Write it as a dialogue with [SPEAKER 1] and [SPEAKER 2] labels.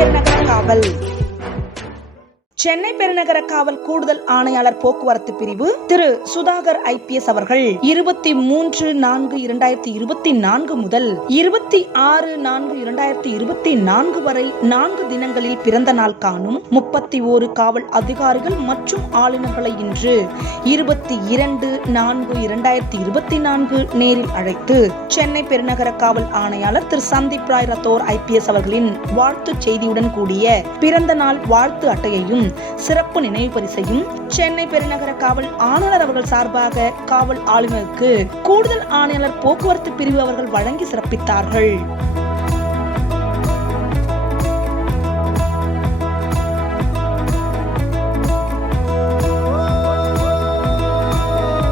[SPEAKER 1] பெருநகர காவல் சென்னை பெருநகர காவல் கூடுதல் ஆணையாளர் போக்குவரத்து பிரிவு திரு சுதாகர் ஐபிஎஸ் அவர்கள் இருபத்தி மூன்று நான்கு இரண்டாயிரத்தி இருபத்தி நான்கு முதல் இருபத்தி ஆறு நான்கு இரண்டாயிரத்தி இருபத்தி நான்கு வரை நான்கு தினங்களில் பிறந்த நாள் காணும் முப்பத்தி ஓரு காவல் அதிகாரிகள் மற்றும் ஆளுநர்களை இன்று இருபத்தி இரண்டு நான்கு இரண்டாயிரத்தி இருபத்தி நான்கு நேரில் அழைத்து சென்னை பெருநகர காவல் ஆணையாளர் திரு சந்தீப் ராய் ரத்தோர் ஐபிஎஸ் அவர்களின் வாழ்த்துச் செய்தியுடன் கூடிய பிறந்த நாள் வாழ்த்து அட்டையையும் சிறப்பு நினைவு பரிசையும் சென்னை பெருநகர காவல் ஆணையாளர் அவர்கள் சார்பாக காவல் ஆளுநருக்கு கூடுதல் ஆணையாளர் போக்குவரத்து பிரிவு அவர்கள் வழங்கி சிறப்பித்தார்கள்.